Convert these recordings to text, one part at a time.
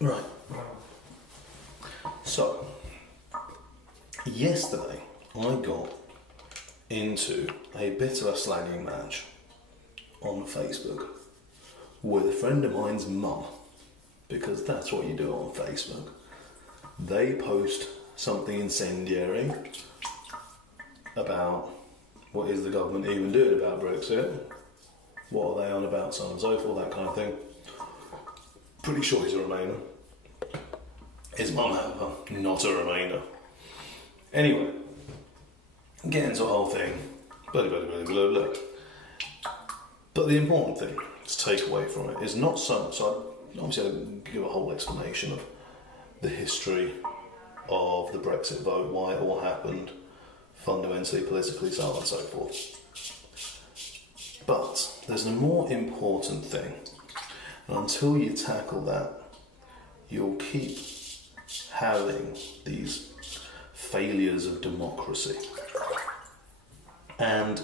Right. So, yesterday I got into a bit of a slagging match on Facebook with a friend of mine's mum, because that's what you do on Facebook. They post something incendiary about what is the government even doing about Brexit, what are they on about, so on and so forth, that kind of thing. Pretty sure he's a Remainer. His mum, however, not a Remainer. Anyway, get into the whole thing, blah, blah, blah, blah, blah. But the important thing to take away from it is not so much, so obviously I give a whole explanation of the history of the Brexit vote, why it all happened, fundamentally, politically, so on and so forth. But there's a more important thing, and until you tackle that, you'll keep having these failures of democracy. And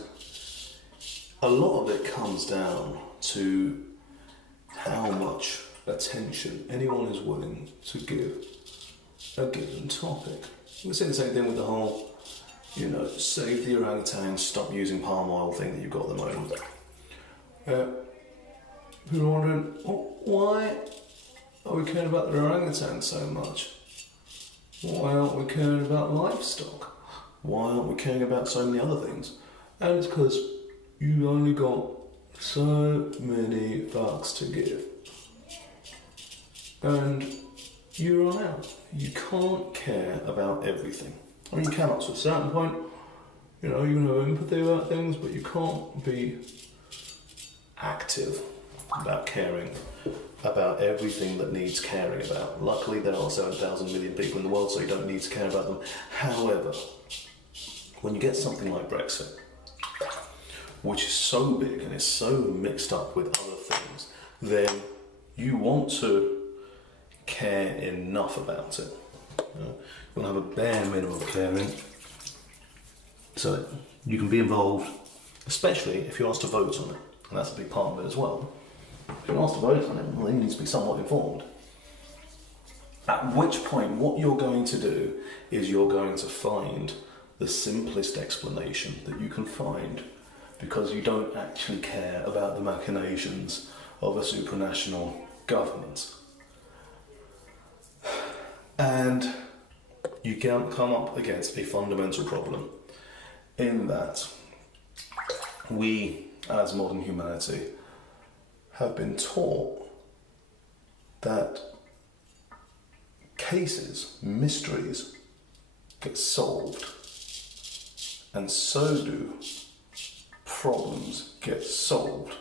a lot of it comes down to how much attention anyone is willing to give a given topic. We're saying the same thing with the whole, save the orangutan, stop using palm oil thing that you've got at the moment. People are wondering, why are we caring about the orangutan so much? Why aren't we caring about livestock? Why aren't we caring about so many other things? And it's because you've only got so many fucks to give. And you run out. You can't care about everything. I mean, you cannot to a certain point. You can have empathy about things, but you can't be active about caring about everything that needs caring about. Luckily, there are 7,000 million people in the world, so you don't need to care about them. However, when you get something like Brexit, which is so big and is so mixed up with other things, then you want to care enough about it. You want to have a bare minimum of caring so that you can be involved, especially if you're asked to vote on it. And that's a big part of it as well. If you're asked to vote on it, well, then you need to be somewhat informed. At which point, what you're going to do is you're going to find the simplest explanation that you can find, because you don't actually care about the machinations of a supranational government. And you can come up against a fundamental problem in that we, as modern humanity, have been taught that cases, mysteries, get solved, and so do problems get solved.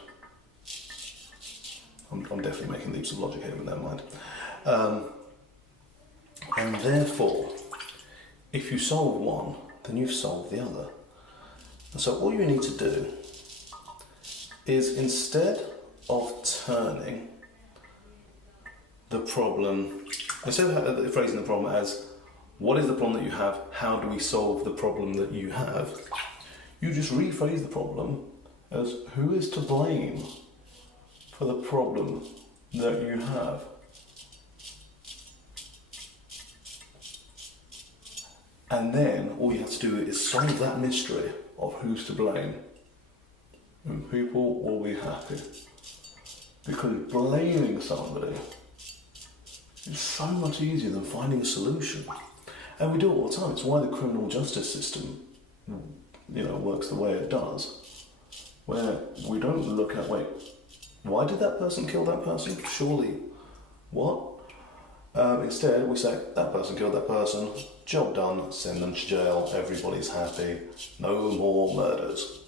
I'm definitely making leaps of logic here, but never mind. And therefore, if you solve one, then you've solved the other. And so all you need to do is, instead of turning the problem, instead of phrasing the problem as, what is the problem that you have, how do we solve the problem that you have, you just rephrase the problem as, who is to blame for the problem that you have? And then all you have to do is solve that mystery of who's to blame, and people will be happy. Because blaming somebody is so much easier than finding a solution. And we do it all the time. It's why the criminal justice system, works the way it does. Where we don't look at, wait, why did that person kill that person? Surely, what? Instead, we say, that person killed that person, job done, send them to jail, everybody's happy, no more murders.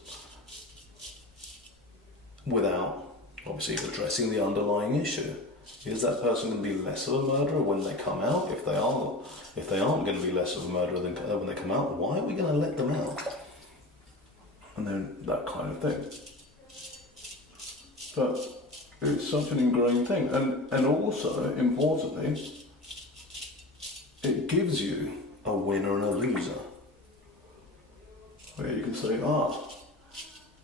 Without, obviously, addressing the underlying issue. Is that person going to be less of a murderer when they come out? If they aren't going to be less of a murderer than when they come out, why are we going to let them out? And then that kind of thing. But it's such an ingrained thing. And also, importantly, it gives you a winner and a loser. Where you can say,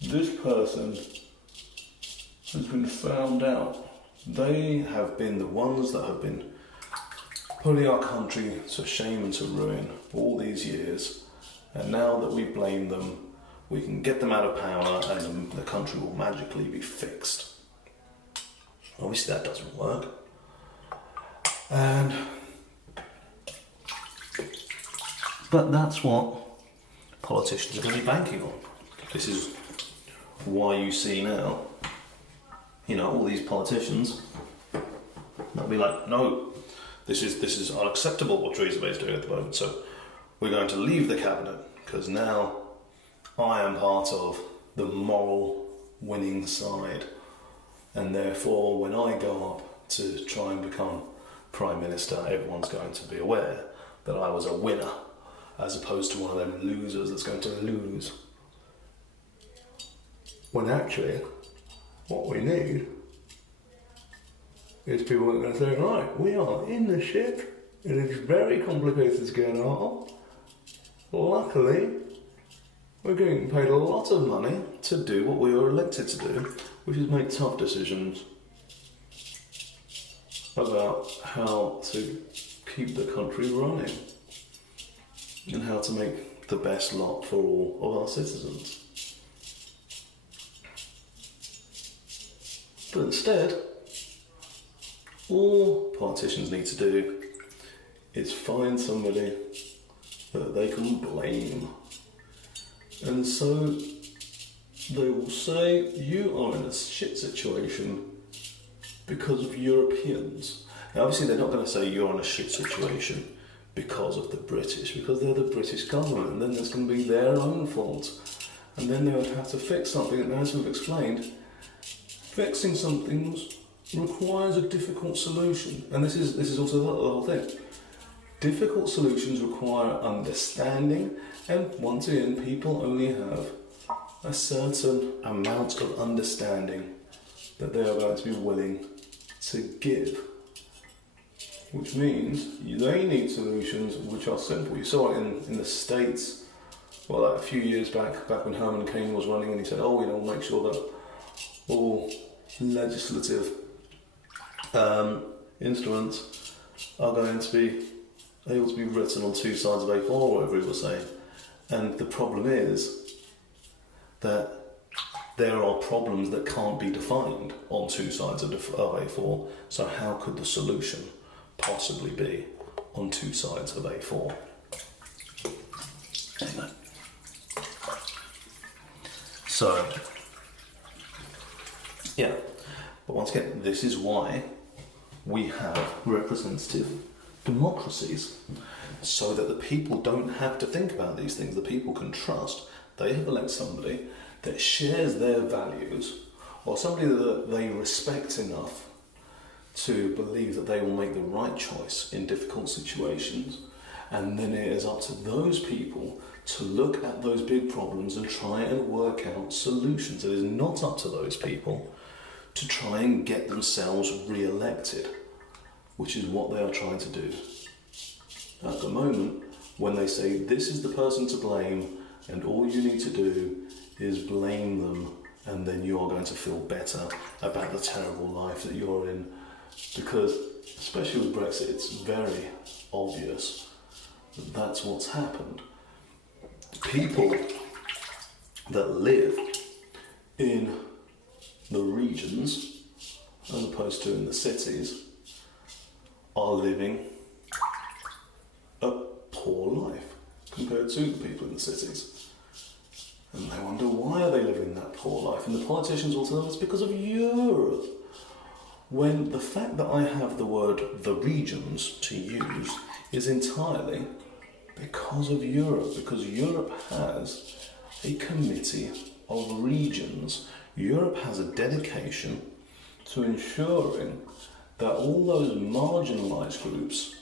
this person has been found out. They have been the ones that have been putting our country to shame and to ruin for all these years. And now that we blame them, we can get them out of power and the country will magically be fixed. Obviously that doesn't work. But that's what politicians are going to be banking on. This is why you see now, all these politicians, they'll be like, no, this is unacceptable what Theresa May is doing at the moment, so we're going to leave the cabinet, because now I am part of the moral winning side, and therefore when I go up to try and become Prime Minister, everyone's going to be aware that I was a winner, as opposed to one of them losers that's going to lose. When actually, what we need is people that are going to say, right, we are in the shit, it is very complicated to get out. Luckily, we're getting paid a lot of money to do what we were elected to do, which is make tough decisions about how to keep the country running and how to make the best lot for all of our citizens. But instead, all politicians need to do is find somebody that they can blame. And so they will say, you are in a shit situation because of Europeans. Now obviously they're not going to say you're in a shit situation because of the British, because they're the British government, and then there's going to be their own fault. And then they would have to fix something, and as we've explained, fixing some things requires a difficult solution. And this is also the whole thing. Difficult solutions require understanding, and once again, people only have a certain amount of understanding that they are going to be willing to give. Which means they need solutions which are simple. You saw it in the States, a few years back when Herman Cain was running, and he said, we'll make sure that all legislative instruments are going to be able to be written on two sides of A4, or whatever he was saying. And the problem is that there are problems that can't be defined on two sides of A4, so how could the solution possibly be on two sides of A4? Anyway. So, yeah, but once again, this is why we have representative democracies, so that the people don't have to think about these things. The people can trust they have elected somebody that shares their values, or somebody that they respect enough to believe that they will make the right choice in difficult situations. And then it is up to those people to look at those big problems and try and work out solutions. It is not up to those people to try and get themselves re-elected, which is what they are trying to do. At the moment, when they say this is the person to blame and all you need to do is blame them, and then you are going to feel better about the terrible life that you're in, because especially with Brexit, it's very obvious that that's what's happened. People that live in the regions as opposed to in the cities are living a poor life compared to the people in the cities. And they wonder, why are they living that poor life? And the politicians will tell them it's because of Europe. When the fact that I have the word the regions to use is entirely because of Europe, because Europe has a committee of regions. Europe has a dedication to ensuring that all those marginalised groups,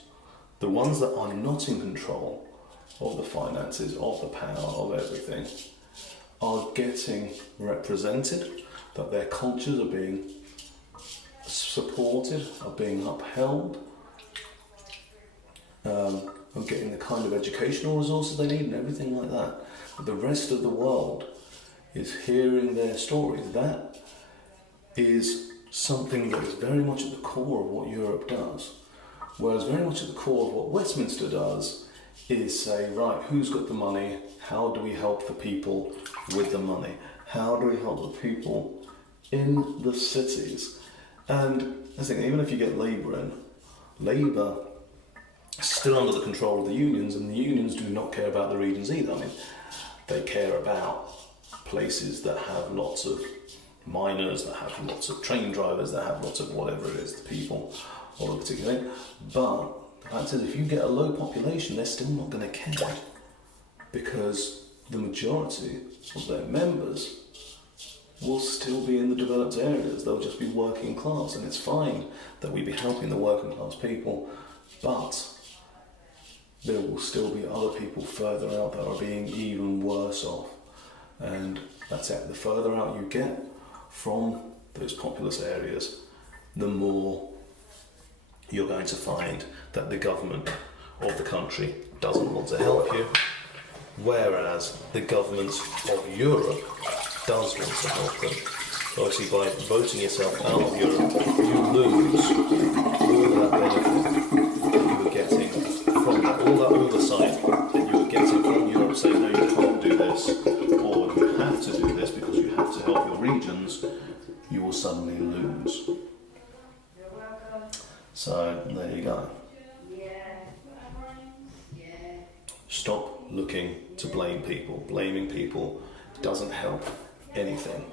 the ones that are not in control of the finances, of the power, of everything, are getting represented, that their cultures are being supported, are being upheld, and getting the kind of educational resources they need and everything like that. But the rest of the world is hearing their stories. That is something that is very much at the core of what Europe does. Whereas very much at the core of what Westminster does is say, right, who's got the money? How do we help the people with the money? How do we help the people in the cities? And I think even if you get Labour in, Labour is still under the control of the unions, and the unions do not care about the regions either. I mean, they care about places that have lots of miners, that have lots of train drivers, that have lots of whatever it is, the people of a particular thing. But the fact is, if you get a low population, they're still not going to care, because the majority of their members will still be in the developed areas. They'll just be working class, and it's fine that we be helping the working class people, but there will still be other people further out that are being even worse off. And that's it. The further out you get from those populous areas, the more you're going to find that the government of the country doesn't want to help you, whereas the government of Europe does want to help them. Obviously, by voting yourself out of Europe, you lose all that benefit that you were getting from that, all that oversight that you were getting from Europe, saying, no, you can't do this, or you have to do this because you have to help your regions. You will suddenly lose. So, there you go. Stop looking to blame people. Blaming people doesn't help anything.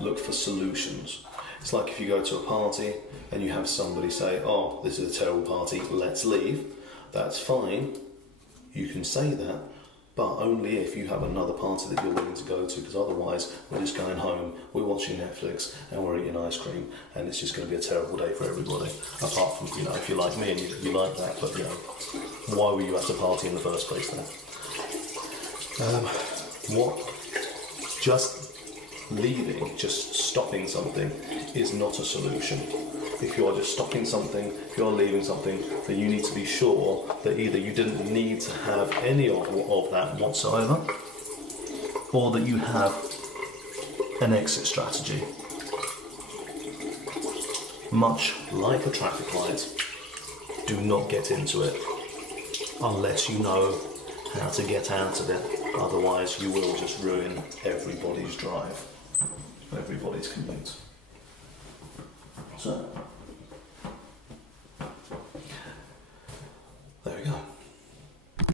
Look for solutions. It's like if you go to a party and you have somebody say, oh, this is a terrible party, let's leave. That's fine. You can say that, but only if you have another party that you're willing to go to, because otherwise we're just going home, we're watching Netflix and we're eating ice cream, and it's just going to be a terrible day for everybody. Apart from, if you're like me and you like that, but why were you at a party in the first place then? Just leaving, just stopping something is not a solution. If you are just stopping something, if you're leaving something, then you need to be sure that either you didn't need to have any of that whatsoever, or that you have an exit strategy. Much like a traffic light, do not get into it unless you know how to get out of it. Otherwise, you will just ruin everybody's drive, everybody's commute. So.